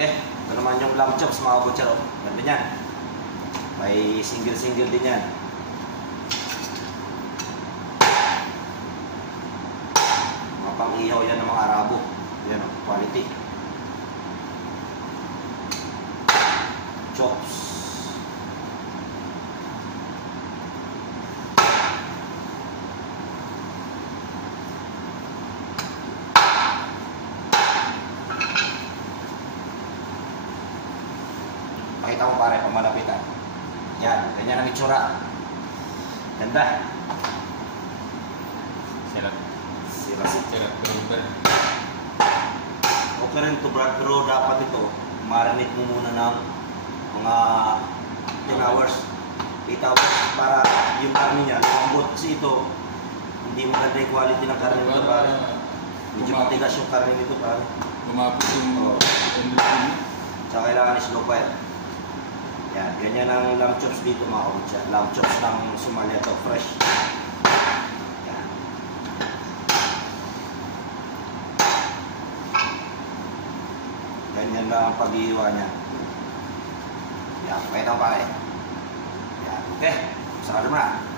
Okay, ito naman yung lamb chops mga kabutcher. Ganda yan. May single-single din yan. Mga pang-ihaw yan ng mga Arabo. Yan, quality. Chops. Pakita mo pare, pamalapitan. Yan, ganyan ang itsura. Ganda. Sirat. Sirat. Okay rin ito Brad, pero dapat ito, marinate mo muna ng mga 10 hours, 8 hours para yung karne niya lumambot. Kasi ito, hindi maganda yung quality ng karne nito pare. Medyo matigas yung karne nito pare. Lumapot yung Tsaka kailangan is slow fire. Yan, ganyan ang lamb chops dito mga kabutcher. Lamb chops ng Somalia to, fresh. Yan. Ganyan lang ang pag-iiwa niya. Yan, pakita mo pare. Yan, okay. Sarado mo na.